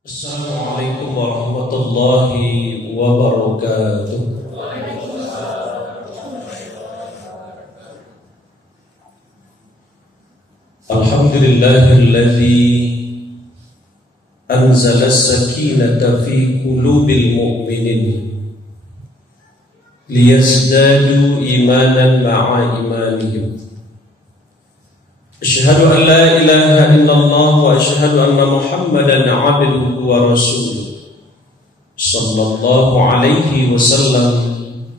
Assalamualaikum warahmatullahi wabarakatuh. Alhamdulillahilladzi anzala as-sakinata fi qulubil mu'minin liyazdadu imanan ma'a imanihim. Asyhadu an la ilaha illallah wa asyhadu anna Muhammadan 'abduhu wa rasuluh sallallahu alaihi wasallam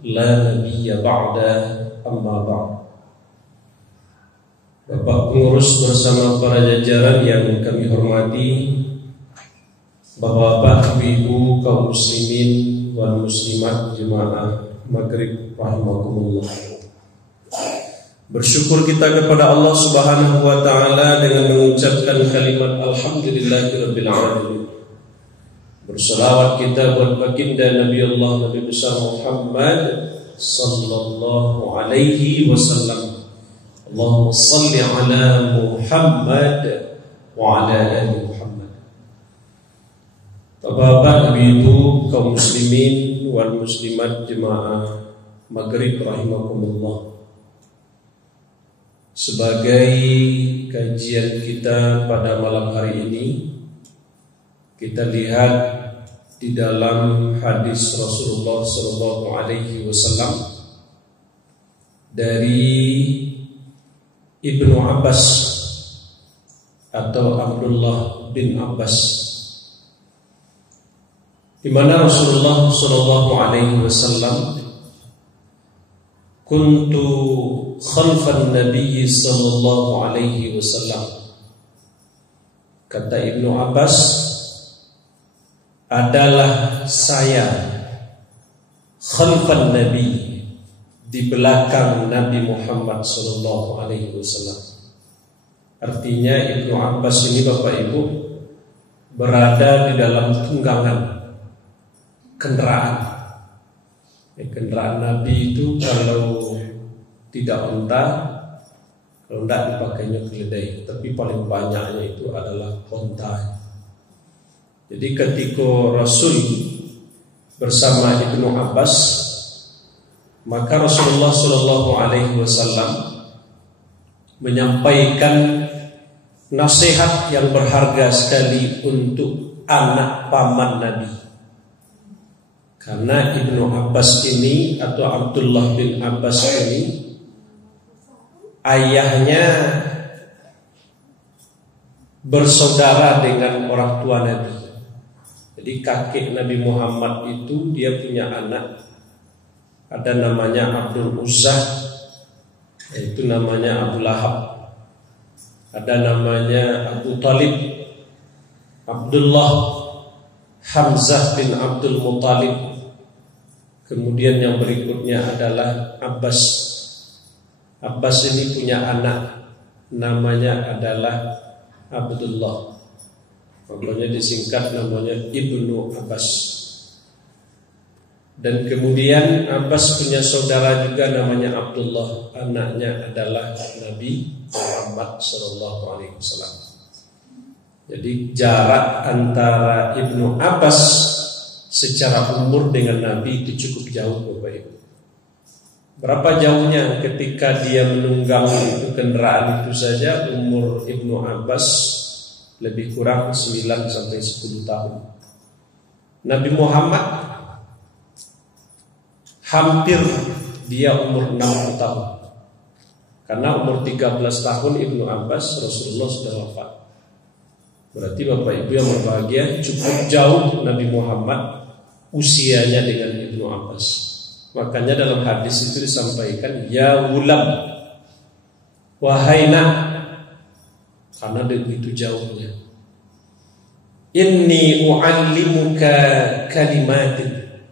la nabiyya ba'da amma ba'd. Bapak pengurus bersama para jajaran yang kami hormati, Bapak-bapak, ibu-ibu, kaum muslimin wal muslimat jemaah Maghrib rahimakumullah. Bersyukur kita kepada Allah Subhanahu wa taala dengan mengucapkan kalimat alhamdulillahirabbil alamin. Berselawat kita buat baginda Nabi Allah Nabi besar Muhammad sallallahu alaihi wasallam. Allahumma shalli ala Muhammad wa ala ali Muhammad. Bapak, ibu, kaum muslimin wal muslimat jemaah Maghrib rahimakumullah. Sebagai kajian kita pada malam hari ini, kita lihat di dalam hadis Rasulullah sallallahu alaihi wasallam dari Ibnu Abbas atau Abdullah bin Abbas, di mana Rasulullah sallallahu alaihi wasallam kuntu khalfan Nabi sallallahu alaihi wasallam. Kata Ibnu Abbas, adalah saya khalfan Nabi, di belakang Nabi Muhammad sallallahu alaihi wasallam. Artinya Ibnu Abbas ini Bapak Ibu berada di dalam tunggangan kendaraan. Kendaraan Nabi itu kalau tidak unta, kalau tidak dipakainya keledai, tapi paling banyaknya itu adalah unta. Jadi ketika Rasul bersama Ibnu Abbas, maka Rasulullah sallallahu alaihi wasallam menyampaikan nasihat yang berharga sekali untuk anak paman Nabi. Karena Ibnu Abbas ini atau Abdullah bin Abbas ini ayahnya bersaudara dengan orang tua Nabi. Jadi kakek Nabi Muhammad itu dia punya anak, ada namanya Abdul Uzzah, yaitu namanya Abu Lahab. Ada namanya Abu Talib, Abdullah, Hamzah bin Abdul Muttalib. Kemudian yang berikutnya adalah Abbas. Abbas ini punya anak, namanya adalah Abdullah. Makanya disingkat namanya Ibnu Abbas. Dan kemudian Abbas punya saudara juga namanya Abdullah, anaknya adalah Nabi Muhammad sallallahu alaihi wasallam. Jadi jarak antara Ibnu Abbas secara umur dengan Nabi itu cukup jauh Bapak Ibu. Berapa jauhnya ketika dia menunggang itu kendaraan itu saja, umur Ibnu Abbas lebih kurang 9 sampai 10 tahun. Nabi Muhammad hampir dia umur 60 tahun. Karena umur 13 tahun Ibnu Abbas Rasulullah sudah wafat. Berarti Bapak Ibu yang berbahagia, cukup jauh Nabi Muhammad usianya dengan Ibnu Abbas. Makanya dalam hadis itu disampaikan, ya gulam, wahai nak, karena begitu jauhnya. Inni u'allimuka kalimatin,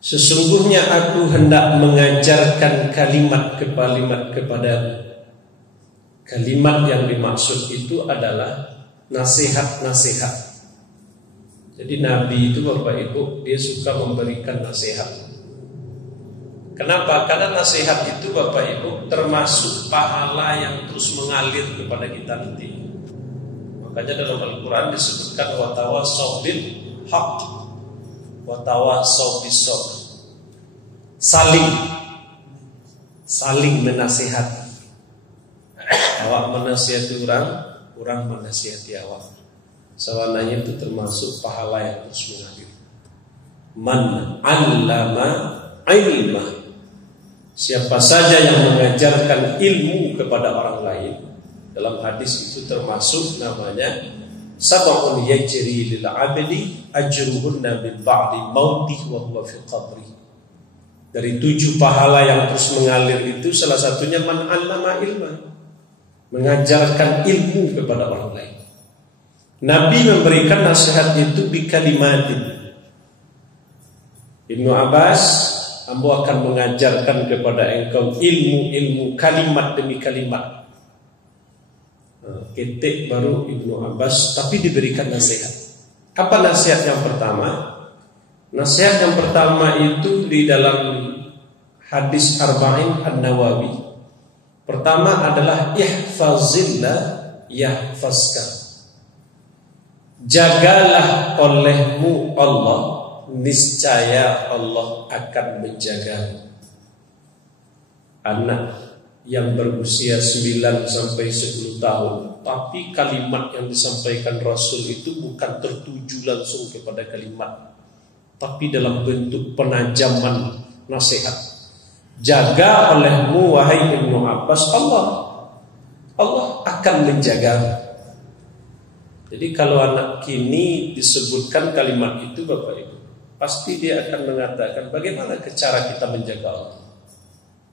sesungguhnya aku hendak mengajarkan kalimat kepadamu. Kalimat yang dimaksud itu adalah nasihat-nasihat. Jadi Nabi itu Bapak Ibu, dia suka memberikan nasihat. Kenapa? Karena nasihat itu Bapak Ibu termasuk pahala yang terus mengalir kepada kita nanti. Makanya dalam Al-Quran disebutkan watawassaw bil haqq, watawassaw bis sabr. Saling menasihati. Awak menasihati orang menasihati awak. Sawananya itu termasuk pahala yang terus mengalir. Man 'allama ilma, siapa saja yang mengajarkan ilmu kepada orang lain, dalam hadis itu termasuk namanya sab'un yajri lil 'abdi ajruhunna min ba'di mautih wa huwa fi qabri. Dari 7 pahala yang terus mengalir itu salah satunya man 'allama ilma, mengajarkan ilmu kepada orang lain. Nabi memberikan nasihat itu bi kalimatin. Ibnu Abbas, ambo akan mengajarkan kepada engkau ilmu-ilmu kalimat demi kalimat. Ketik baru Ibnu Abbas, tapi diberikan nasihat. Apa nasihat yang pertama? Nasihat yang pertama itu di dalam hadis Arba'in An-Nawawi. Pertama adalah ihfazillah yahfazka. Jagalah olehmu Allah, niscaya Allah akan menjaga. Anak yang berusia 9 sampai 10 tahun, tapi kalimat yang disampaikan Rasul itu bukan tertuju langsung kepada kalimat, tapi dalam bentuk penajaman nasihat. Jaga olehmu wahai Ibnu Abbas, Allah akan menjaga. Jadi kalau anak kini disebutkan kalimat itu Bapak Ibu, pasti dia akan mengatakan bagaimana cara kita menjaga Allah.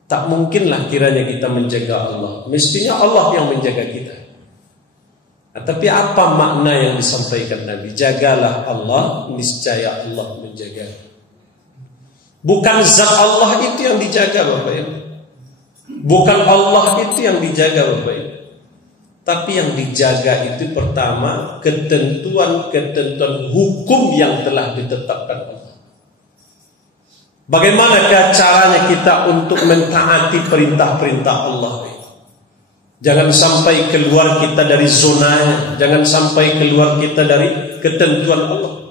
Tak mungkinlah kiranya kita menjaga Allah, mestinya Allah yang menjaga kita. Tapi apa makna yang disampaikan Nabi? Jagalah Allah, niscaya Allah menjaga. Bukan zat Allah itu yang dijaga Bapak Ibu, bukan Allah itu yang dijaga Bapak Ibu, tapi yang dijaga itu pertama ketentuan-ketentuan hukum yang telah ditetapkan Allah. Bagaimana caranya kita untuk mentaati perintah-perintah Allah? Jangan sampai keluar kita dari zonanya, jangan sampai keluar kita dari ketentuan Allah.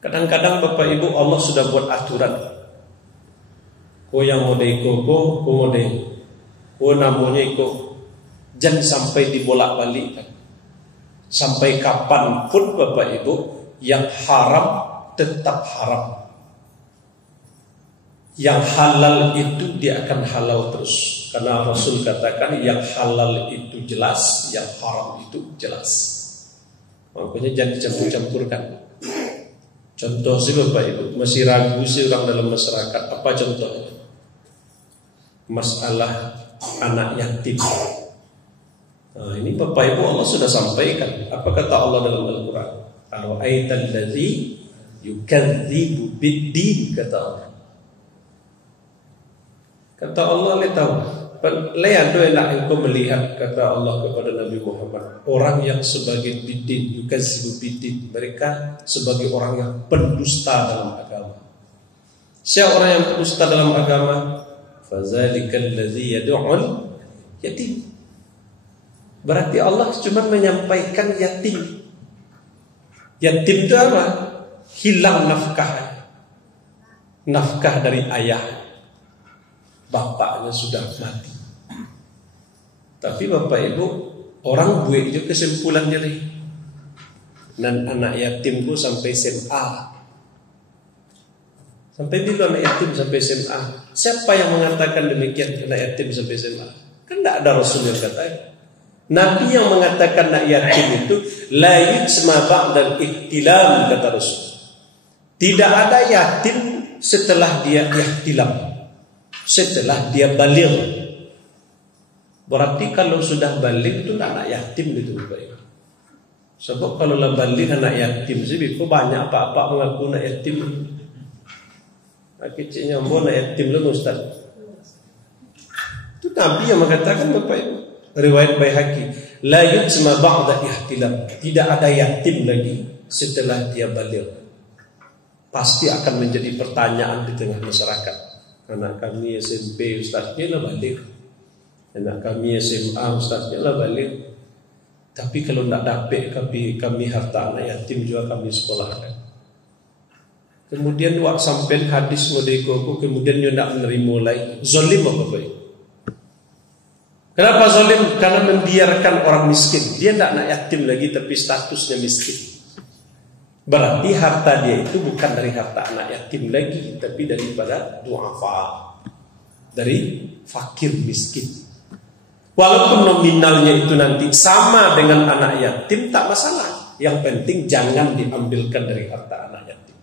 Kadang-kadang Bapak Ibu Allah sudah buat aturan. Ko yang mau deko, ko mau deko, ko namanya ko. Jangan sampai dibolak-balik. Sampai kapanpun Bapak Ibu, yang haram tetap haram. Yang halal itu dia akan halal terus. Karena Rasul katakan yang halal itu jelas, yang haram itu jelas. Makanya jangan dicampur-campurkan. Contoh sih Bapak Ibu, masih ragu sih orang dalam masyarakat. Apa contohnya? Masalah anak yatim. Nah, ini Bapak Ibu Allah sudah sampaikan. Apa kata Allah dalam Al-Quran? Ara'aital ladzi yukadzibu bid-din, kata Allah. Kata Allah, lihat tahu. Lihat enak engkau melihat, kata Allah kepada Nabi Muhammad, orang yang sebagai bidin, yukadzibu bid-din, mereka sebagai orang yang pendusta dalam agama. Siapa orang yang pendusta dalam agama? Fazalikal ladzi yad'ul yatim. Berarti Allah cuma menyampaikan yatim. Yatim itu apa? Hilang nafkah. Nafkah dari ayah, bapaknya sudah mati. Tapi Bapak Ibu, orang buat itu kesimpulannya nih. Dan anak yatimku sampai SMA. Sampai bila anak yatim sampai SMA? Siapa yang mengatakan demikian anak yatim sampai SMA? Kan tidak ada Rasul yang kata. Nabi yang mengatakan anak yatim itu la yujma ba'dal ihtilam, kata Rasul. Tidak ada yatim setelah dia ihtilam, setelah dia baligh. Berarti kalau sudah baligh itu anak yatim gitu Bapak. Sebab kalau lah baligh anak yatim sih itu banyak apa-apa mengaku anak yatim. Kecilnya mau anak yatim lu Ustaz. Itu Nabi yang mengatakan Bapak Ibu. Riwayat Baihaqi, la yujma ba'da ihtilam. Tidak ada yatim lagi setelah dia baligh. Pasti akan menjadi pertanyaan di tengah masyarakat. Anak kami SMP ustaznya lah baligh, anak kami SMA ustaznya lah baligh. Tapi kalau tidak dapat kami harta anak yatim juga kami sekolahkan. Kemudian wak sampai hadis modeko, kemudian dia tidak menerima lagi. Zalim apa baik? Kenapa zalim? Karena membiarkan orang miskin. Dia tidak nak yatim lagi tapi statusnya miskin. Berarti harta dia itu bukan dari harta anak yatim lagi, tapi daripada du'afa, dari fakir miskin. Walaupun nominalnya itu nanti sama dengan anak yatim, tak masalah. Yang penting jangan diambilkan dari harta anak yatim.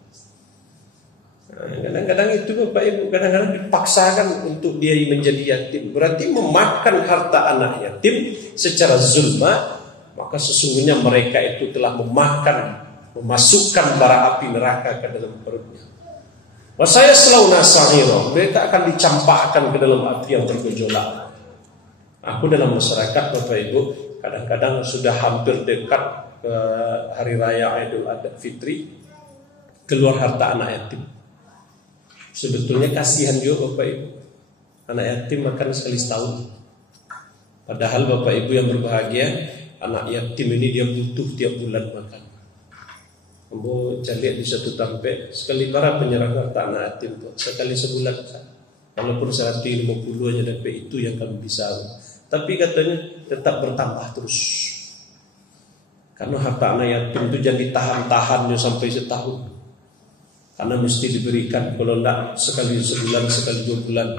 Kadang-kadang itu Bapak Ibu, kadang-kadang dipaksakan untuk dia menjadi yatim. Berarti memakan harta anak yatim secara zulma, maka sesungguhnya mereka itu telah memasukkan bara api neraka ke dalam perutnya. Wasaya selauna sa'ira, mereka akan dicampakkan ke dalam api yang bergejolak. Aku dalam masyarakat Bapak Ibu, kadang-kadang sudah hampir dekat ke hari raya Idul Adha Fitri, keluar harta anak yatim. Sebetulnya kasihan juga Bapak Ibu, anak yatim makan sekali setahun. Padahal Bapak Ibu yang berbahagia, anak yatim ini dia butuh tiap bulan makan. Kamu lihat di satu tempat sekali para penyerang harta anak yatim sekali sebulan. Walaupun 150 aja dapat itu yang kami bisa. Tapi katanya tetap bertambah terus. Karena harta anak yatim itu jangan ditahan-tahannya sampai setahun. Karena mesti diberikan, kalau tidak sekali sebulan, sekali 2 bulan.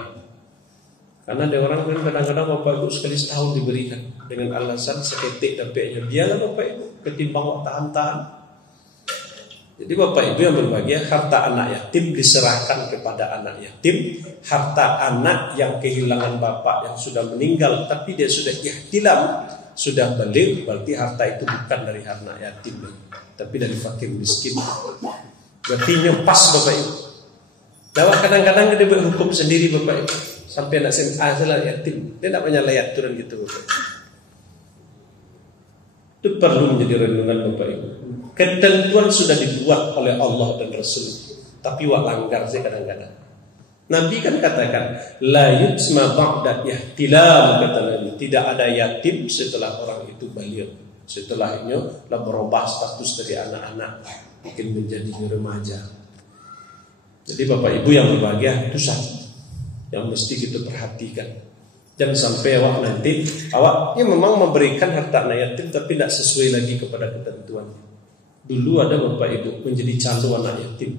Karena ada orang kan kadang-kadang Bapak Ibu sekali setahun diberikan dengan alasan seketik dapatnya. Biarlah Bapak Ibu ketimbang tahan-tahan. Jadi Bapak Ibu yang berbahagia, harta anak yatim diserahkan kepada anak yatim. Harta anak yang kehilangan bapak yang sudah meninggal tapi dia sudah ihtilam, sudah balik, berarti harta itu bukan dari anak yatim, tapi dari fakir miskin. Berarti nyepas Bapak Ibu. Bahwa kadang-kadang dia berhukum sendiri Bapak Ibu. Sampai anak salah yatim, dia tidak punya layak turun gitu Bapak Ibu. Itu perlu menjadi renungan Bapak Ibu. Ketentuan sudah dibuat oleh Allah dan Rasul, tapi wak langgar sih kadang-kadang. Nabi kan katakan, la yutma ba'da ihtilam, kata Nabi, tidak ada yatim setelah orang itu balik. Setelahnya lah berubah status dari anak-anak mungkin menjadi remaja. Jadi Bapak Ibu yang berbahagia, itu satu yang mesti kita perhatikan. Jangan sampai awak nanti awak memang memberikan harta anak yatim tapi tidak sesuai lagi kepada ketentuannya. Dulu ada Bapak Ibu menjadi calon anak yatim.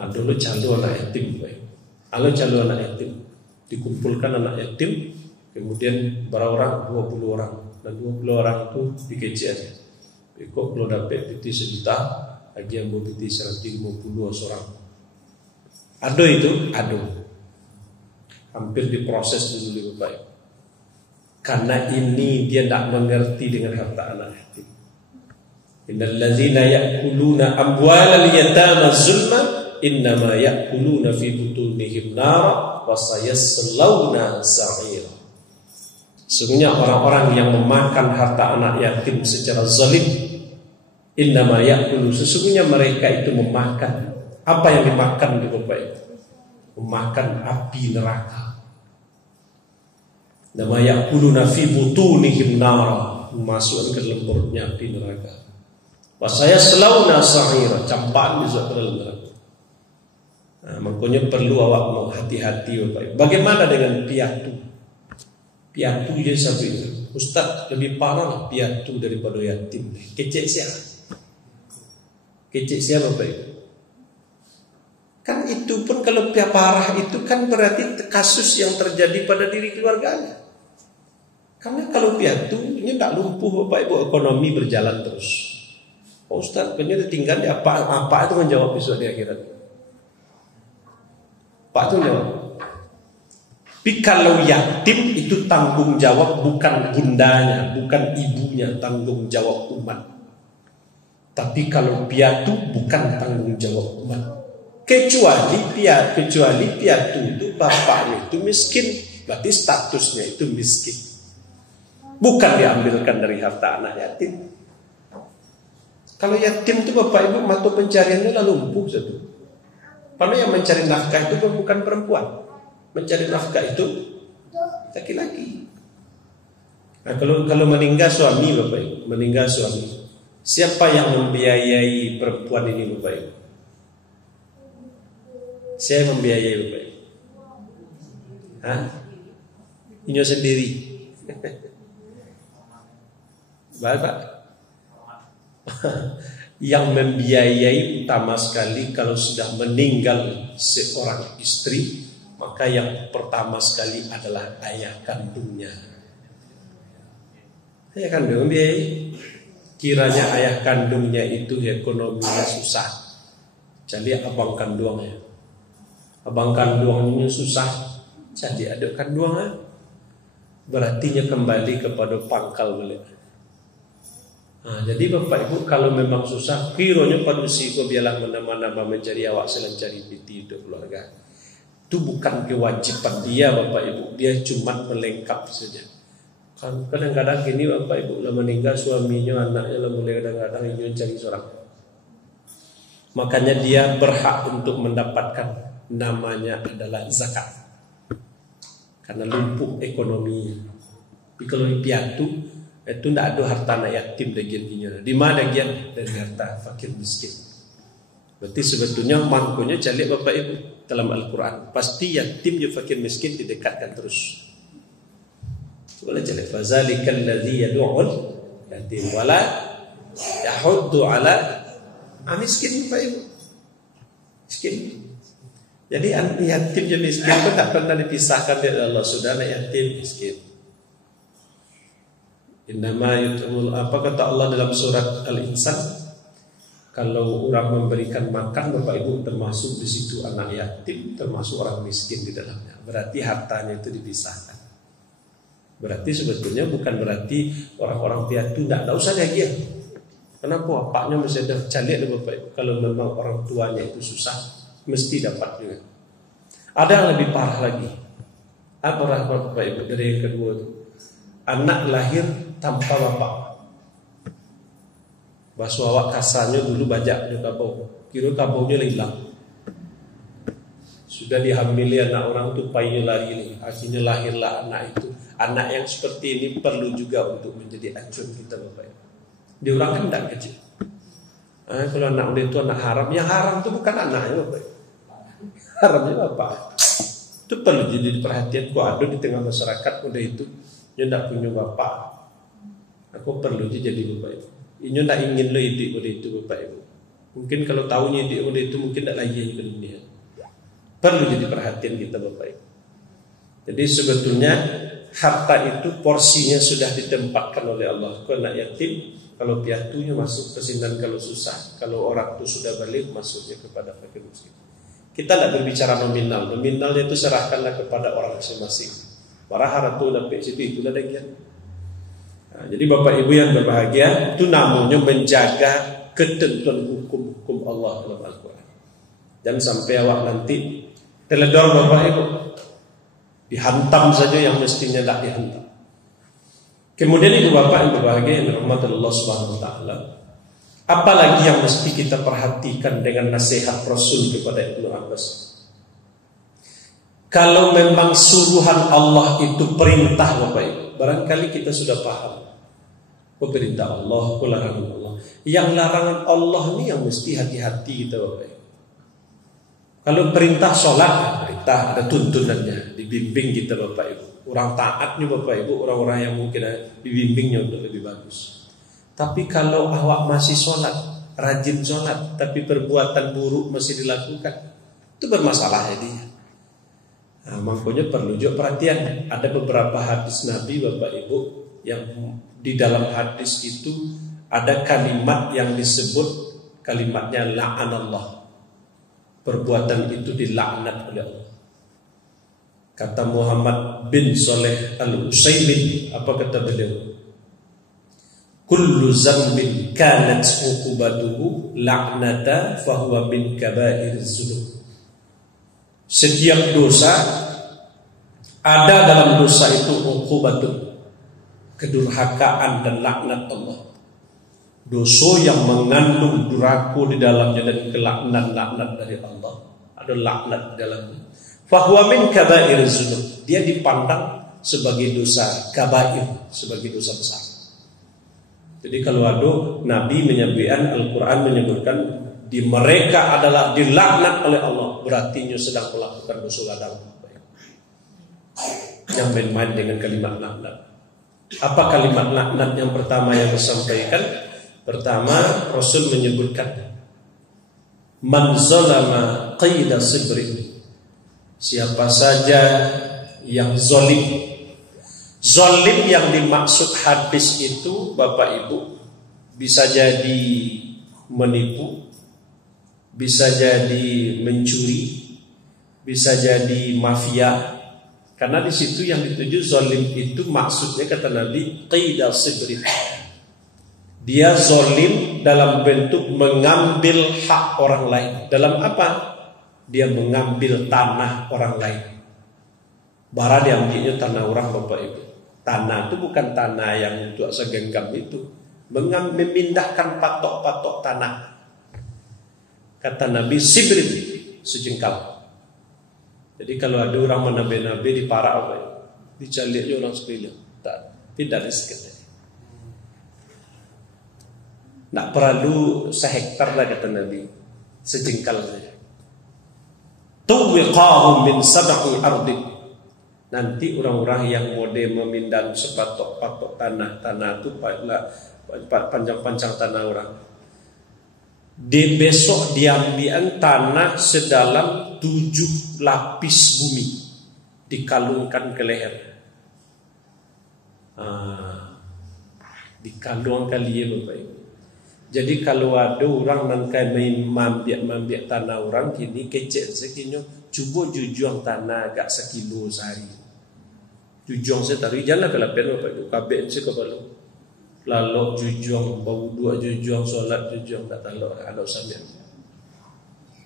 Dulu calon anak yatim, kalau calon anak yatim dikumpulkan anak yatim, kemudian berapa orang? 20 orang. Dan 20 orang itu dikecil. Kok kalau dapat piti 1 juta, lagi yang mau piti 150 orang. Ado itu, ado. Hampir diproses dulu Bapak Ibu. Karena ini dia tidak mengerti dengan harta anak yatim. Innal ladzina ya'kuluna amwalal yatama zulman innama ya'kuluna fi butunihim nar wa sayaslawna sa'ira. Sesungguhnya orang-orang yang memakan harta anak yatim secara zalim, innama ya'kulu, sesungguhnya mereka itu memakan apa yang dimakan di Bapak Ibu? Memakan api neraka. Nama ya'kuluna fi butunihim nar, masukkan ke dalam perutnya api neraka. Wasaya selauna sa'ira, campaan juga ke dalam neraka. Nah, makanya perlu awak mau hati-hati Bapak Ibu. Bagaimana dengan piatu? Piatu dia sampai Ustaz lebih parah piatu daripada yatim. Kecek siapa? Kecek siapa Bapak Ibu? Kan itu pun kalau parah itu kan berarti kasus yang terjadi pada diri keluarganya. Karena kalau piatu ini tak lumpuh Bapak Ibu, ekonomi berjalan terus. Pak Ustaz, kayaknya tinggal di apa itu menjawab besok di akhirat. Pak itu menjawab. Tapi kalau yatim itu tanggung jawab bukan bundanya, bukan ibunya, tanggung jawab umat. Tapi kalau piatu bukan tanggung jawab umat. Kecuali piatu itu bapaknya itu miskin, berarti statusnya itu miskin. Bukan diambilkan dari harta anak yatim. Kalau yatim itu Bapak Ibu mata pencariannya lalu lumpuh satu. Karena yang mencari nafkah itu bukan perempuan, mencari nafkah itu laki-laki. Nah, kalau meninggal suami Bapak Ibu, meninggal suami, siapa yang membiayai perempuan ini Bapak Ibu? Siapa yang membiayai Bapak Ibu? Hah? Inyo sendiri. Bapak yang membiayai utama sekali kalau sudah meninggal seorang istri, maka yang pertama sekali adalah ayah kandungnya. Ayah kandung membiayai. Kiranya ayah kandungnya itu ekonominya susah, jadi abang kandungnya. Abang kandungnya susah, jadi adik kandungnya. Berartinya kembali kepada pangkal beliau. Nah, jadi Bapak Ibu kalau memang susah, kiranya padusi ko biarlah mana-mana mencari awak selancari piti untuk keluarga. Itu bukan kewajiban dia Bapak Ibu, dia cuma melengkap saja. Kan kadang-kadang gini Bapak Ibu lah meninggal suaminya, anaknya lah mulai kadang-kadang ingin cari seorang. Makanya dia berhak untuk mendapatkan namanya adalah zakat. Karena lumpuh ekonominya. Tapi kalau piatu itu tidak ada harta anak yatim bagiannya. Di mana bagian dari harta fakir miskin. Berarti sebetulnya mangkonya calik Bapak Ibu dalam Al-Quran. Pasti yatim dan fakir miskin didekatkan terus. Boleh calik. Fazalikal ladzi yad'ul yatim wala yahuddu ala miskin Bapak Ibu. Miskin. Jadi yatim dan miskin itu tak pernah dipisahkan dari Allah. Sudah anak yatim miskin. Innama yut'imul, apa kata Allah dalam surat Al-Insan? Kalau orang memberikan makan Bapak Ibu termasuk di situ anak yatim, termasuk orang miskin di dalamnya. Berarti hartanya itu dipisahkan. Berarti sebetulnya bukan berarti orang-orang piatu tidak usah dia. Kenapa? Bapaknya mesti ada calik Bapak Ibu. Kalau memang orang tuanya itu susah, mesti dapat juga. Ada yang lebih parah lagi. Apa rahmat Bapak Ibu dari yang kedua itu? Anak lahir tanpa bapak. Bahasa awak kasarnya dulu bajak di kabau. Kira kabaunya hilang. Sudah dihamili anak orang itu payahnya lari. Akhirnya lahirlah anak itu. Anak yang seperti ini perlu juga untuk menjadi acuan kita Bapak Ibu. Dia orang kan tidak kecil. Kalau anak itu anak haram, yang haram itu bukan anaknya Bapak Ibu. Haramnya bapak. Itu perlu jadi perhatian. Kok ada di tengah masyarakat udah itu. Dia tidak punya bapak. Aku perlu jadi Bapak Ibu. Ini tidak ingin lo idik pada itu Bapak Ibu. Mungkin kalau tahunya idik pada itu mungkin tidak lagi ke dunia. Perlu jadi perhatian kita Bapak Ibu. Jadi sebetulnya harta itu porsinya sudah ditempatkan oleh Allah. Kalau anak yatim, kalau piatunya masuk ke sinan kalau susah. Kalau orang itu sudah balik masuknya kepada fakir miskin. Kita tidak berbicara nominal. Nominalnya itu serahkanlah kepada orang masing-masing. Para haratu dapat situ itulah bagian. Nah, jadi Bapak Ibu yang berbahagia itu namanya menjaga ketentuan hukum-hukum Allah dalam Al-Quran. Jangan sampai awak nanti teledor Bapak Ibu, dihantam saja yang mestinya tidak dihantam. Kemudian Ibu Bapak yang berbahagia yang dirahmati Allah Subhanahu Wa Taala, apalagi yang mesti kita perhatikan dengan nasihat Rasul kepada Ibnu Abbas. Kalau memang suruhan Allah itu perintah Bapak Ibu, barangkali kita sudah paham. Perintah Allah, larangan Allah. Yang larangan Allah ini yang mesti hati-hati kita Bapak Ibu. Kalau perintah sholat, perintah ada tuntunannya, dibimbing kita Bapak Ibu. Orang taatnya Bapak Ibu, orang-orang yang mungkin dibimbingnya untuk lebih bagus. Tapi kalau awak masih sholat, rajin sholat, tapi perbuatan buruk masih dilakukan, itu bermasalah ya dia. Nah, makanya perlu juga perhatian. Ada beberapa hadis Nabi Bapak Ibu yang di dalam hadis itu ada kalimat yang disebut kalimatnya la'anallah. Perbuatan itu dilaknat oleh Allah. Kata Muhammad bin Saleh Al-Utsaimin, apa kata beliau? Kullu zambin kanat uqubatuhu la'nata fahuwa min kaba'iriz dzunub. Setiap dosa ada dalam dosa itu uqubatun, kedurhakaan dan laknat Allah. Dosa yang mengandung durhaka di dalamnya dan kelaknat-laknat dari Allah, ada laknat di dalamnya. Fahuwa min kaba'iriz dzunub. Dia dipandang sebagai dosa kabair, sebagai dosa besar. Jadi kalau ada Nabi menyampaikan, Al-Quran menyebutkan di mereka adalah dilaknat oleh Allah, berarti sedang melakukan dosa gadang. Yang main-main dengan kalimat laknat. Apa kalimat laknat yang pertama yang disampaikan? Pertama, Rasul menyebutkan man zalama qaida sibri, siapa saja yang zalim. Zalim yang dimaksud hadis itu Bapak Ibu bisa jadi menipu, bisa jadi mencuri, bisa jadi mafia. Karena di situ yang dituju zalim itu maksudnya kata Nabi qaida sibri. Dia zalim dalam bentuk mengambil hak orang lain. Dalam apa? Dia mengambil tanah orang lain. Bara diambilnya tanah orang Bapak Ibu. Tanah itu bukan tanah yang untuk segenggam itu, memindahkan patok-patok tanah. Kata Nabi sibrin, sejengkal. Jadi kalau ada orang menabe-nabe di para apa ya, dicaliaknya orang sekeliling, tidak disekitar. Nak perlu sehektar lah kata Nabi, sejengkal saja. Tuwiqahum min sab'i ardin. Nanti orang-orang yang mode memindah sepatok-patok tanah itu panjang-panjang tanah orang. Di besok diambil tanah sedalam 7 lapis bumi, dikalungkan ke leher. Dikalungkan dia Bapak Ibu. Jadi kalau ada orang nangkai mambiak tanah orang kini kecil sekinya, cuba jujung tanah agak 1 kilo sehari. Jujung saya taruh jalan ke lapen Bapak Ibu, kabin saya ke balu. Lalu jujung, bau 2 jujung, solat jujung, tak tahu ada usahanya.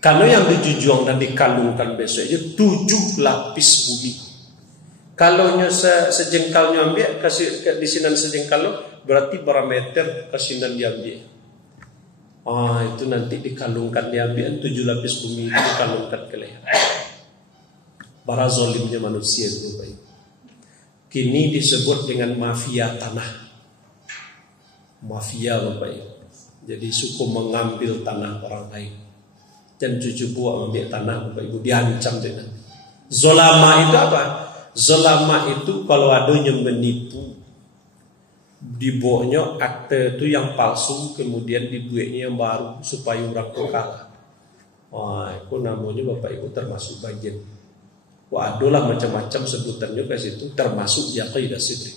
Kalau yang dijujung dan dikalungkan besok itu 7 lapis bumi. Kalau sejengkalnya ambil, kasih di sini sejengkal, berarti parameter kasinan diambil. Itu nanti dikalungkan diambil 7 lapis bumi itu dikalungkan ke leher. Para zolimnya manusia itu Bapak Ibu. Kini disebut dengan mafia tanah. Mafia Bapak Ibu. Jadi suku mengambil tanah orang lain. Dan cucu buah ambil tanah Bapak Ibu, diancam dengan. Zolama itu apa? Zolama itu kalau ada yang menipu, dibuatnya akte itu yang palsu, kemudian dibuatnya yang baru supaya orang itu kalah. Itu namanya Bapak Ibu termasuk bagian. Adalah macam-macam sebutannya ke situ, termasuk ya qaidah sibri.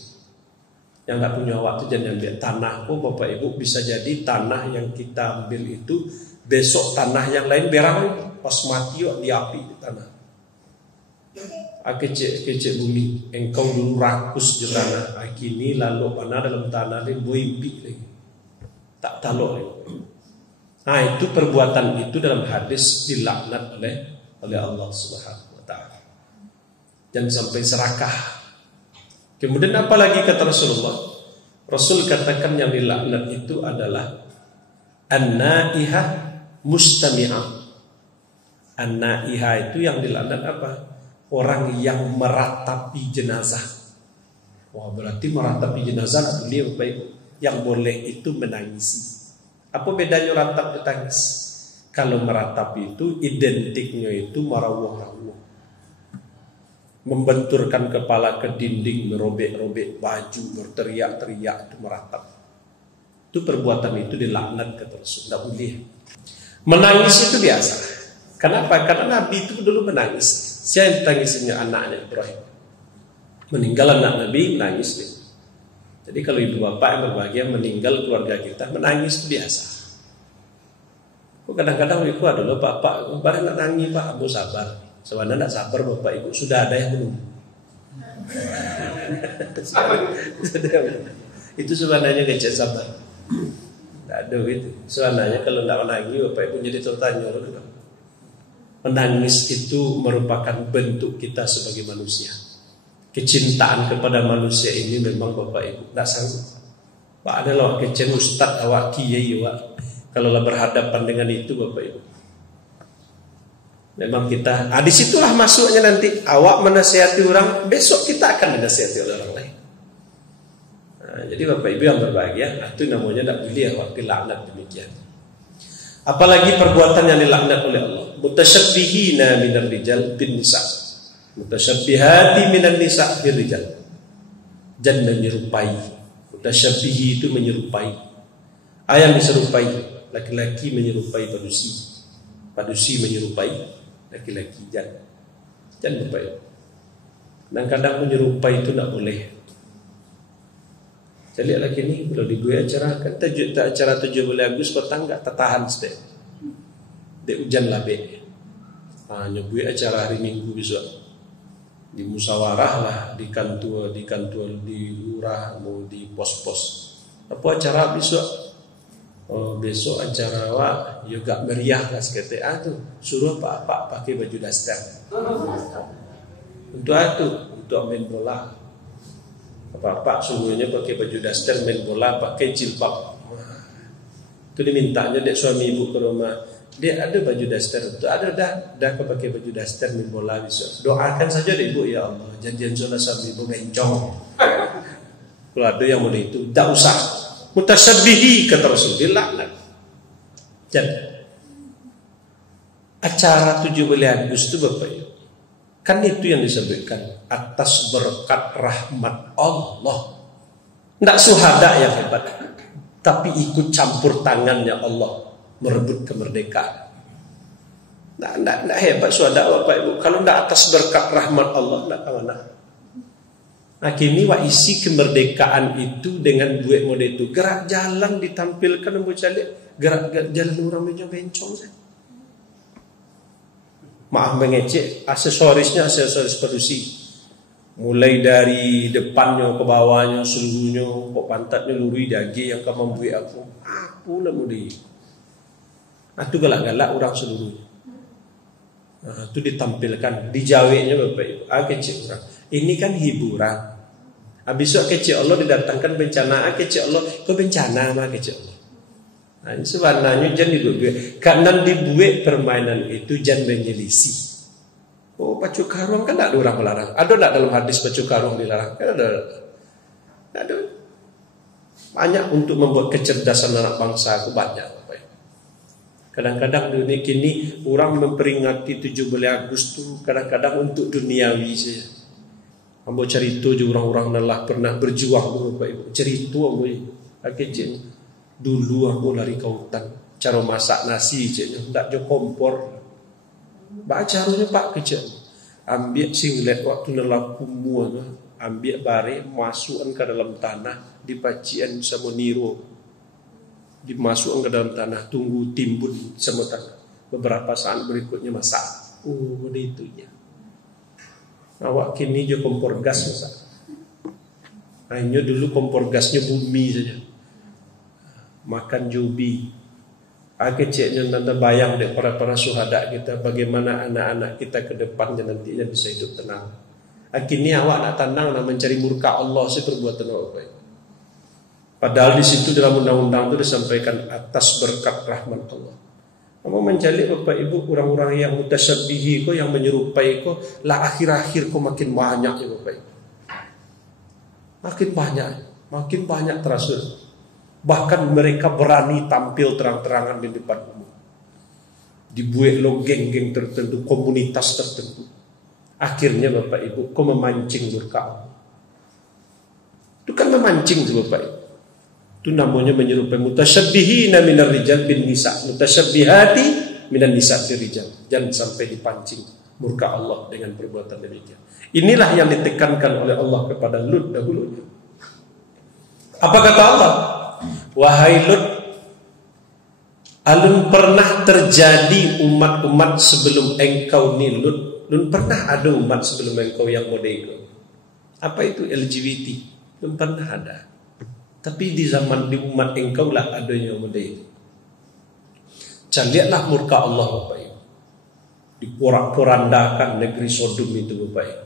Yang nggak punya waktu jangan ambil tanah. Bapak Ibu bisa jadi tanah yang kita ambil itu besok tanah yang lain berang pas mati yuk diapi di tanah. Kecil bumi, engkau dulu rakus di tanah, kini lalu mana dalam tanah dia boimpi lagi, tak talok lagi. Itu perbuatan itu dalam hadis dilaknat oleh Allah Subhanahu Wa Taala. Dan sampai serakah. Kemudian apa lagi kata Rasulullah? Rasul katakan yang dilaknat itu adalah an-naihah mustami'ah. An-naihah itu yang dilaknat apa? Orang yang meratapi jenazah. Berarti meratapi jenazah beliau baik. Yang boleh itu menangisi. Apa bedanya ratap dan tangis? Kalau meratapi itu identiknya itu merawah-rawah, membenturkan kepala ke dinding, merobek-robek baju, berteriak-teriak, itu meratap. Itu perbuatan itu dilaknat kata Rasul. Tidak boleh. Menangis itu biasa. Kenapa? Karena Nabi itu dulu menangis. Siapa yang tangisnya? Anaknya Ibrahim. Meninggal anak Nabi, menangis dia. Jadi kalau ibu bapak yang berbahagia meninggal keluarga kita, menangis itu biasa. Kadang-kadang itu adalah bapak, bapak nak nangis pak, kamu sabar. Sebenarnya tidak sabar Bapak Ibu, sudah ada yang menunggu. Itu sebenarnya kecil sabar. Tidak ada itu. Sebenarnya kalau tidak menangis Bapak Ibu jadi tertanya. Menangis itu merupakan bentuk kita sebagai manusia. Kecintaan kepada manusia ini memang Bapak Ibu tidak sanggup. Pak ada lah kecil ustaz awak kiai awak. Kalau berhadapan dengan itu Bapak Ibu, Memang kita, disitulah masuknya nanti. Awak menasihati orang, besok kita akan dinasihati oleh orang lain. Jadi Bapak Ibu yang berbahagia, itu namanya tidak boleh awak dilaknat demikian. Apalagi perbuatan yang dilaknat oleh Allah. Mutasyabbihina minar rijal bin nisa. Mutasyabbihati minan nisa bir rijal. Dan menyerupai. Mutasyabbihi itu menyerupai. Ayam diserupai, laki-laki menyerupai padusi. Padusi menyerupai laki-laki, jangan Bapak Ibu. Kadang-kadang menyerupai itu tidak boleh. Saya lihat lagi ni, kalau di gue acara kan acara 17 Agustus petang enggak tertahan sedek. Dek hujan lah be. Nyebut acara hari Minggu besok. Di musyawarah lah, di kantor di lurah, mau di pos-pos. Apa acara besok? Besok acara awak juga meriah lah sekete tu. Suruh pak pakai baju daster. Untuk main bola. Pak suruhnya pakai baju daster main bola, pakai jilbab. Itu dimintanya dek suami ibu ke rumah. Dia ada baju daster itu, ada dah pakai baju daster main bola besok. Doakan saja deh ibu, ya Allah, janjian sunnah suami ibu bencong. Kalau ada yang boleh itu, tak usah. Mutasyabbihi kata Rasulullah. Jadi acara 17 Agustus itu Bapak Ibu, kan itu yang disebutkan atas berkat rahmat Allah. Tidak syuhada yang hebat, tapi ikut campur tangannya Allah merebut kemerdekaan. Tidak hebat syuhada Bapak Ibu kalau tidak atas berkat rahmat Allah, tidak kawan. Nah kini isi kemerdekaan itu dengan duit model itu. Gerak jalan ditampilkan gerak jalan orang bencong saja. Maaf mengecek, aksesoris padusi. Mulai dari depannya ke bawahnya, seluruhnya, kok pantatnya lurui daging yang kau membuat aku. Aku nak mudi. Itu galak-galak orang seluruhnya. Itu ditampilkan, dijawabnya Bapak Ibu. Kecek orang. Ini kan hiburan. Habis itu kecil Allah didatangkan bencana. Kecil Allah, kau bencana mah kecil Allah. Ini sebenarnya jangan dibuat. Karena dibuat permainan itu jangan menyelisih. Oh pacu karung kan tak ada orang melarang. Ada tak dalam hadis pacu karung dilarang? Kan ada. Banyak untuk membuat kecerdasan anak bangsa itu banyak. Kadang-kadang dunia kini orang memperingati 17 Agustus kadang-kadang untuk duniawi saja. Ambo cerita je orang-orang lelah pernah berjuang Bapak Ibu. Cerita ambo kecil. Dulu ambo lari ke hutan, cara masak nasi je, ndak jo kompor. Ba caranya Pak kecil. Ambil singlet waktu lelah kumua, ambil bare masukkan ke dalam tanah, dipacian sama niro. Dimasukkan ke dalam tanah, tunggu timbun sama tanah. Beberapa saat berikutnya masak. Begitu ya. Awak kini je kompor gas masak. Hanya dulu kompor gasnya bumi saja. Makan jubi. Kecilnya nanti bayang dek para syuhada kita, bagaimana anak-anak kita ke depannya nantinya bisa hidup tenang. Kini awak nak tenang, nak mencari murka Allah si perbuatan awak baik. Padahal di situ dalam undang-undang itu disampaikan atas berkat rahmat Allah. Kamu mencari Bapak Ibu orang-orang yang mutasyabbihi ko, yang menyerupai ko, lah akhir-akhir ko makin banyak ya Bapak Ibu. Makin banyak terasa. Bahkan mereka berani tampil terang-terangan di depan umum. Dibuat lo geng-geng tertentu, komunitas tertentu. Akhirnya Bapak Ibu ko memancing murka. Itu kan memancing Bapak Ibu. Itu namanya menyerupai mutasyabbihin minar rijal bin nisa, mutasyabbihati minan nisa bir rijal. Jangan sampai dipancing murka Allah dengan perbuatan demikian. Inilah yang ditekankan oleh Allah kepada Lut dahulunya. Apa kata Allah? Wahai Lut, alun pernah terjadi umat-umat sebelum engkau ni Lut. Lun pernah ada umat sebelum engkau yang model. Apa itu LGBT? Lun pernah ada. Tapi di zaman di umat engkau lah adanya model itu. Lihatlah murka Allah Bapak Ibu. Diporak-porandakan negeri Sodom itu Bapak Ibu.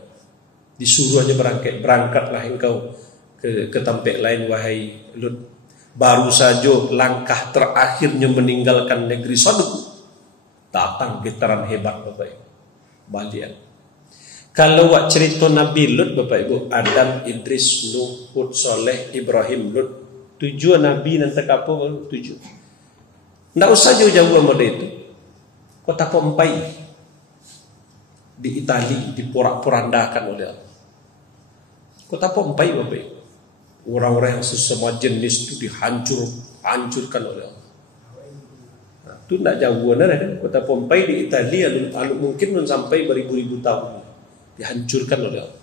Disuruh aja berangkatlah engkau ke tempat lain wahai Lut. Baru saja langkah terakhirnya meninggalkan negeri Sodom. Datang getaran hebat Bapak Ibu. Balian. Kalau wak cerita Nabi Lut Bapak Ibu, Adam, Idris, Nuh, Hud, Soleh, Ibrahim, Lut. 7 Nabi nanti apa 7. Nggak usah jauh-jauh sama dia itu. Kota Pompai di Itali diporak-porandakan oleh Allah. Kota Pompai Bapak Ibu. Orang-orang yang sesama jenis itu hancurkan oleh Allah. Nah, itu tidak jauh kan? Kota Pompai di Italia mungkin sampai beribu-ribu tahun dihancurkan oleh Allah.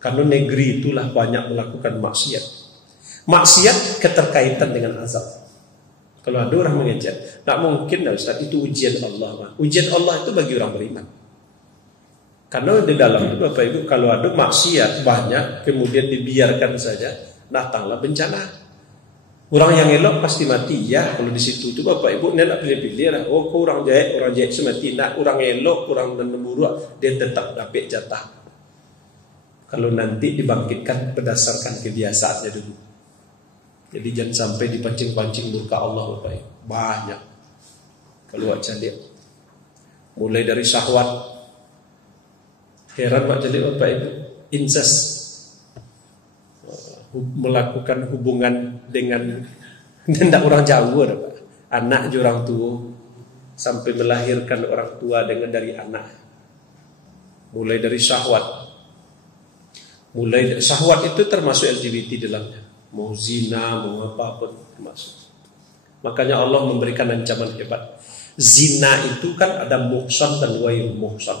Karena negeri itulah banyak melakukan maksiat. Maksiat keterkaitan dengan azab. Kalau ada orang mengejar, tak mungkin Ustaz, itu ujian Allah. Ujian Allah itu bagi orang beriman. Karena di dalam itu Bapak Ibu, kalau ada maksiat banyak kemudian dibiarkan saja, datanglah bencana. Orang yang elok pasti mati ya. Kalau di situ itu Bapak Ibu tidak pilih-pilih lah. Oh, orang jahat semati. Nah, orang elok, orang buruk, dia tetap dapat jatah. Kalau nanti dibangkitkan berdasarkan kebiasaannya dulu. Jadi jangan sampai dipancing-pancing murka Allah Bapak Ibu. Banyak. Kalau baca lihat. Mulai dari syahwat. Heran baca lihat Bapak Ibu. Incest. Melakukan hubungan dengan tidak orang jauh ada Pak. Anak orang tua sampai melahirkan orang tua dengan dari anak. Mulai dari syahwat. Syahwat itu termasuk LGBT dalamnya. Mau zina, mau apapun termasuk. Makanya Allah memberikan ancaman hebat. Zina itu kan ada muhsan dan ghairu muhsan.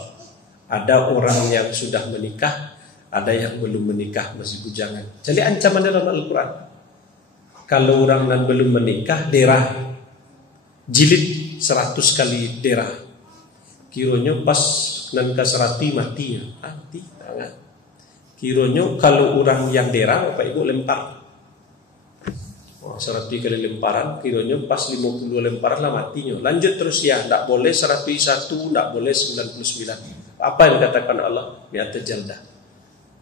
Ada orang yang sudah menikah, ada yang belum menikah masih bujangan. Jadi ancaman dalam Al-Quran. Kalau orang yang belum menikah, derah. Jilid 100 kali derah. Kiranya pas nan kasrati matinya. Mati. Kiranya kalau orang yang derah, Bapak Ibu lempar. 100 kali lemparan, kiranya pas 50 lemparan lah matinya. Lanjut terus ya, tidak boleh 101, tidak boleh 99. Apa yang dikatakan Allah? Mi'ata jaldah.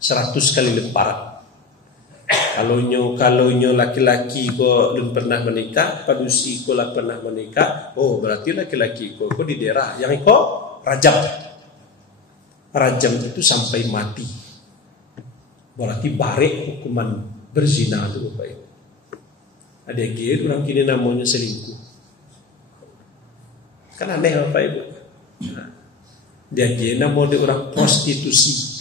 100 kali lemparan. Kalau laki-laki kok belum pernah menikah, padusi kok lah pernah menikah, oh berarti laki-laki kok di daerah yang kok rajam. Rajam itu sampai mati. Berarti barek hukuman berzina itu Bapak Ibu. Ada yang orang kini namanya selingkuh. Kan aneh Bapak Ibu. Dia namanya orang prostitusi.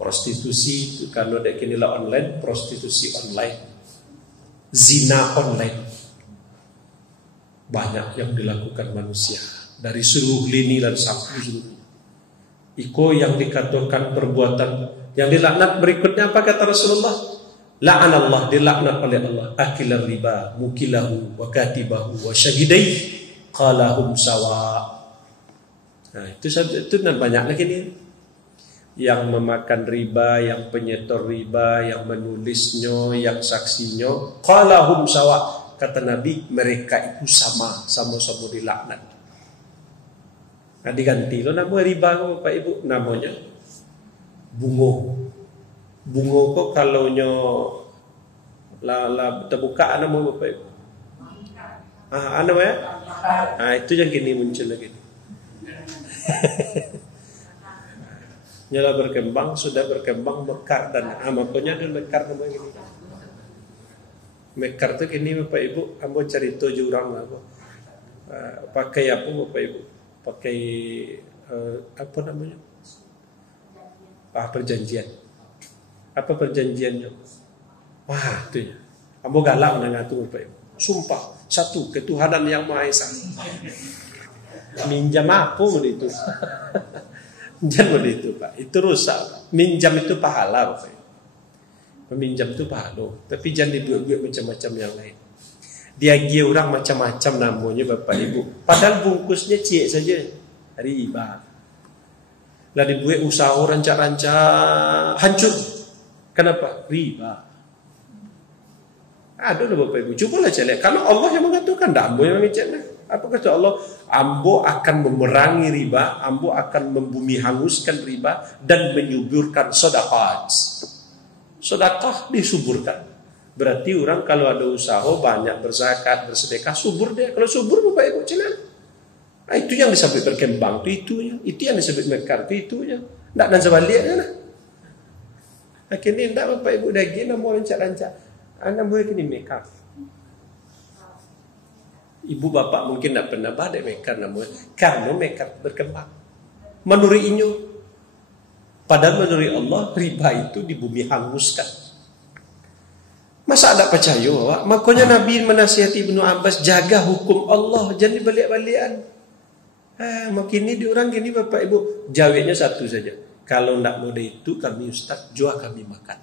Prostitusi itu kalau dia kini lah online, prostitusi online, zina online, banyak yang dilakukan manusia dari seluruh lini dan sapu seluruh. Iko yang dikatakan perbuatan yang dilaknat berikutnya apa kata Rasulullah? La'anallah, dilaknat oleh Allah. Akilar riba, mukilahu, wa katibahu, wa syahidai, qalahum sawa. Nah itu dan banyak lagi nih. Yang memakan riba, yang penyetor riba, yang menulisnya, yang saksinya, qalahum sawa. Kata Nabi, mereka itu sama-sama dilaknat. Nah diganti lo nama riba Bapak Ibu, namanya bungo. Bungo kok kalau terbuka nama Bapak Ibu. Apa ya? Itu yang kini muncul lagi. Nyala sudah berkembang mekar dan makanya ada mekar namanya gini. Mekar tuh gini Bapak Ibu, ambo cerita jurang apa? Pakai apa Bapak Ibu? Pakai apa namanya? Perjanjian. Apa perjanjiannya? Wah, itu ya. Ambo galak mengatur Bapak Ibu. Sumpah, satu ketuhanan yang Maha Esa. Minjam apa begitu? Jangan begitu Pak, itu rusak. Minjam itu pahala Bapak. Meminjam itu pahala, tapi jangan dibuat-buat macam-macam yang lain. Dia orang macam-macam namanya Bapak Ibu. Padahal bungkusnya cie saja, riba. Lah dibuat usaha rancak-rancak hancur. Kenapa? Riba. Ada loh Bapak Ibu. Cobalah cek. Kalau Allah yang mengatakan, dah ambo yang mengeceknya. Apa kata Allah? Ambo akan memerangi riba, ambo akan membumi hanguskan riba dan menyuburkan sedekah. Sedekah disuburkan. Berarti orang kalau ada usaha banyak berzakat, bersedekah, subur dia. Kalau subur Bapak Ibu celana. Itu yang disebut berkembang, itunya. Itu yang disebut mekar, itunya. Tak dan sebaliknya lah. Akhirnya tak bapak ibu lagi nak mau rancak-rancak. Anak boleh kini mekar. Ibu bapak mungkin tak pernah badai mekar namun karena mekar berkembang. Menurut inyo. Padahal menurut Allah riba itu di bumi hanguskan. Masa ada percaya awak? Makanya Nabi menasihati Ibnu Abbas jaga hukum Allah, jangan dibalik-balikan. Makin ini diorang gini bapak ibu jawabnya satu saja. Kalau nak muda itu kami ustaz jual kami makan.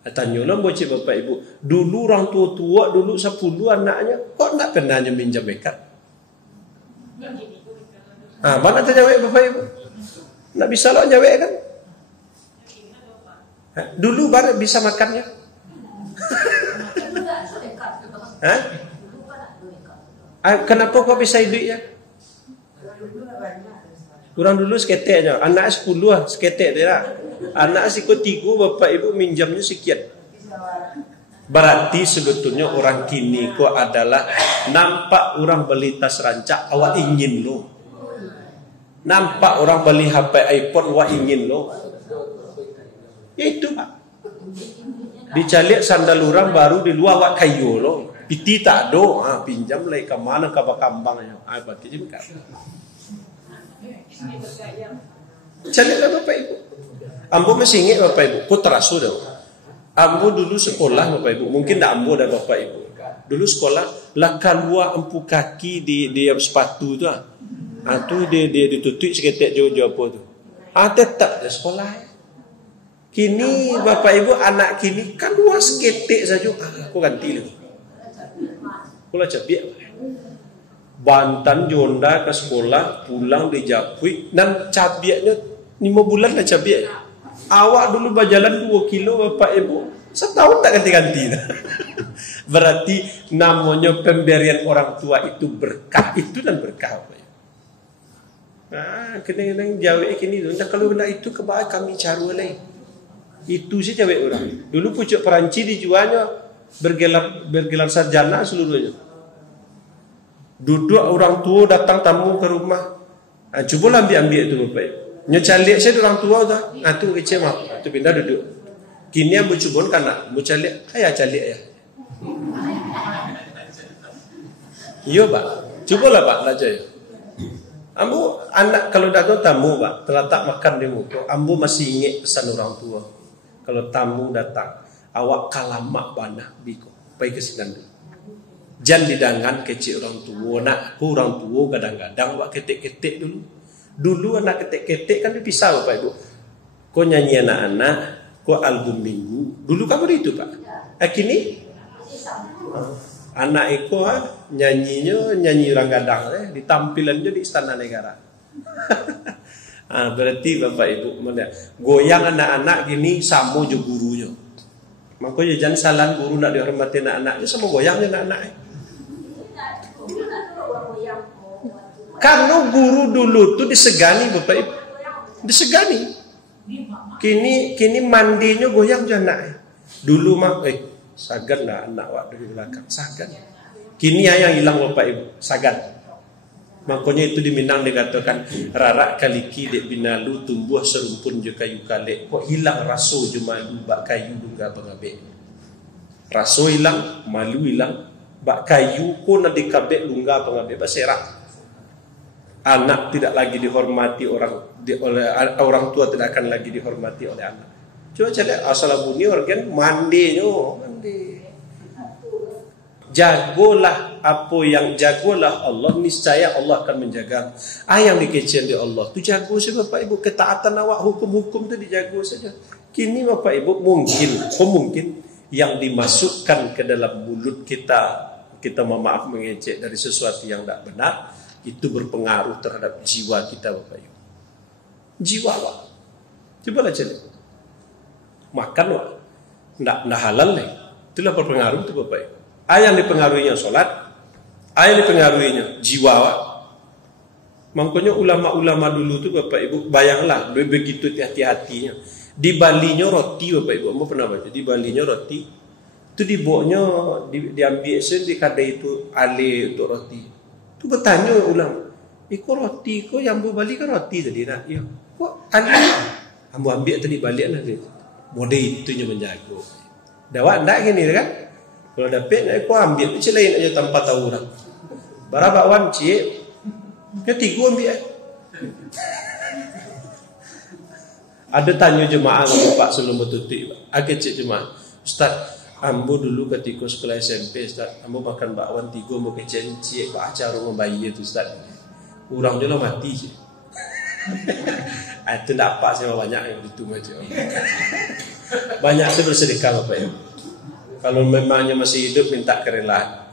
Tanyalah bocah bapak ibu. Dulu orang tua-tua dulu 10 anaknya kok nak pernah minjam bekat? Mana tu jawab bapak ibu? Nak bisa lo jawab kan? Dulu baru bisa makannya. Kenapa kok bisa duitnya? Kurang dulu seketek aja. Anak 10 lah seketek dia. Anak sikut 3 bapak ibu minjamnya sekian. Berarti sebetulnya orang kini kok adalah nampak orang beli tas rancak awak ingin lo. Nampak orang beli HP iPhone awak ingin lo. Itu Pak. Dicalik sandal orang baru di luar awak kayu lo. Piti tak ada, pinjam lagi ke mana ke bakambangnya. Berarti juga. Caliklah bapak ibu. Ambo masih ingat bapak ibu. Kau terasa dah. Ambo dulu sekolah bapak ibu. Mungkin tak ambo dah bapak ibu. Dulu sekolah lah keluar empu kaki di sepatu tu tu dia ditutup seketek jauh-jauh apa tu. Tetap dah sekolah. Kini bapak ibu anak kini kan luar seketek saja. Aku ganti lagi. Aku lah cabiak. Bantan Jonda ke sekolah pulang di Japui dan cabiaknya 5 bulan lah cabiaknya. Awak dulu berjalan 2 kilo bapak ibu setahun tak ganti-ganti. Berarti namanya pemberian orang tua itu berkah, itu dan berkah. Kadang-kadang jawab kini tu. Kalau nak itu kebaya kami cara lain. Itu sih jawab orang. Dulu pucuk Perancis dijualnya bergelar sarjana seluruhnya. Duduk orang tua datang tamu ke rumah. Cubalah ambil itu bapak. Nyecalik saya orang tua tu. Tu kecil mak. Tu pindah duduk. Kini yang bercubun kan nak. Bercalik. Ayah calik ya. Iya pak. Cubalah pak. Belajar ya. Ambo anak kalau datang tamu pak. Terletak makan di muka. Ambo masih ingat pesan orang tua. Kalau tamu datang. Awak kalamak banah. Biko. Pergi ke sinan dulu. Jangan didangan kecil orang tua. Nak orang tua kadang-kadang buat ketik-ketik dulu. Dulu anak ketik-ketik kan dipisah bapak ibu. Kau nyanyi anak-anak, kau album minggu. Dulu kamu itu pak. Kini anak itu nyanyinya nyanyi orang gadang. Ditampilannya di Istana Negara. Berarti bapak ibu goyang anak-anak gini sama je gurunya. Makanya jangan salah guru nak dihormati anak-anaknya sama goyangnya anak-anaknya. Karena guru dulu tu disegani bapak ibu. Disegani. Kini mandinya goyang je anak. Dulu mak sagan dah anak wak dari belakang. Sagan. Kini yang hilang bapak ibu. Sagan. Makanya itu di Minang dikatakan rarak kaliki dek binalu tumbuh serumpun je kayu kalek. Kok hilang raso je malu bak kayu juga bangabek. Raso hilang, malu hilang. Bak kayu ko nak dikabek lungga bangabek baserak. Anak tidak lagi dihormati oleh orang tua, tidak akan lagi dihormati oleh anak. Coba cari asal bunyi organ mandi. Jagolah apa yang jagolah Allah, niscaya Allah akan menjaga. Yang dikecil di Allah tu jago sih bapak ibu. Ketaatan awak hukum-hukum tu dijago saja. Kini bapak ibu mungkin yang dimasukkan ke dalam mulut kita memaaf mengecek dari sesuatu yang tak benar, itu berpengaruh terhadap jiwa kita bapak ibu. Jiwa wak. Cobalah cari. Makan wak. Ndak halal nih. Itulah berpengaruh tu bapak ibu. Yang dipengaruhinya solat, yang dipengaruhinya jiwa wak. Makanya ulama-ulama dulu tu bapak ibu, bayanglah begitu hati-hatinya. Di balinya roti bapak ibu, kamu pernah baca? Di balinya roti, itu dibawanya diambil di kadai itu ale untuk roti. Tu bertanya ulama, Iko roti ko yang ambo balik kan roti tadi nak. Ya. Kok anu ambo ambil tadi balik nak. Mode itunya menjago. Dawak ndak gini kan? Kalau dapat nak aku ambil macam lain aja tanpa tahu orang. Berapa wan cik? Ketiga ambil. Ada tanya jemaah dengan Pak sebelum bertutup. Agak cik jemaah. Ustaz, ambo dulu ketika sekolah SMP, Ustaz, ambo makan bakwan 3 mau kecen cik ke acara rumah bayi itu Ustaz. Orang je lah mati je. Itu tak apa sih banyak yang itu macam. Banyak tu bersedekah Bapak Ibu. Kalau memangnya masih hidup minta kerelaan.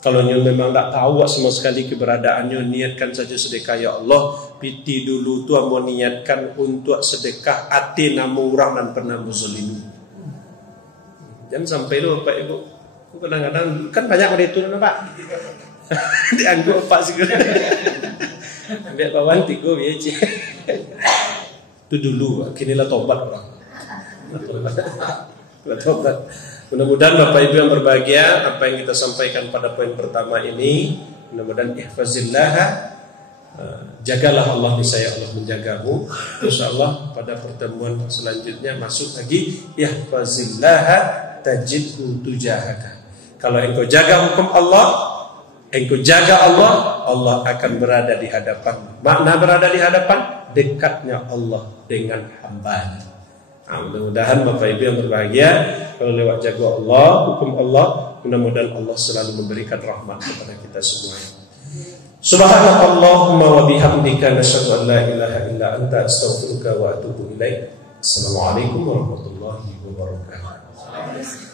Kalau memang tak tahu sama sekali keberadaannya, niatkan saja sedekah ya Allah. Piti dulu tu ambo niatkan untuk sedekah hati nama orang dan pernah muzalimi. Jangan sampai lu Bapak Ibu. Kadang-kadang kan banyak orang itu Pak. Dianggap Pak segera. Ambil bawang 3 biar cik. Itu dulu, kinilah tobat orang. Tobat. Mudah-mudahan Bapak Ibu yang berbahagia, apa yang kita sampaikan pada poin pertama ini, mudah-mudahan ihfazillah, jagalah Allah, niscaya Allah menjagamu. Insyaallah pada pertemuan selanjutnya masuk lagi ihfazillah tajidhu tujahaka. Kalau engkau jaga hukum Allah, engkau jaga Allah, Allah akan berada di hadapan. Makna berada di hadapan, dekatnya Allah dengan hamba-Nya. Mudah-mudahan Bapak Ibu yang berbahagia, kalau lewat jaga Allah, hukum Allah, mudah-mudahan Allah selalu memberikan rahmat kepada kita semua. Subhanallahumma wa bihamdika nasyhadu an la ilaha illa anta astaghfiruka wa atubu ilaik. Assalamualaikum warahmatullahi wabarakatuh.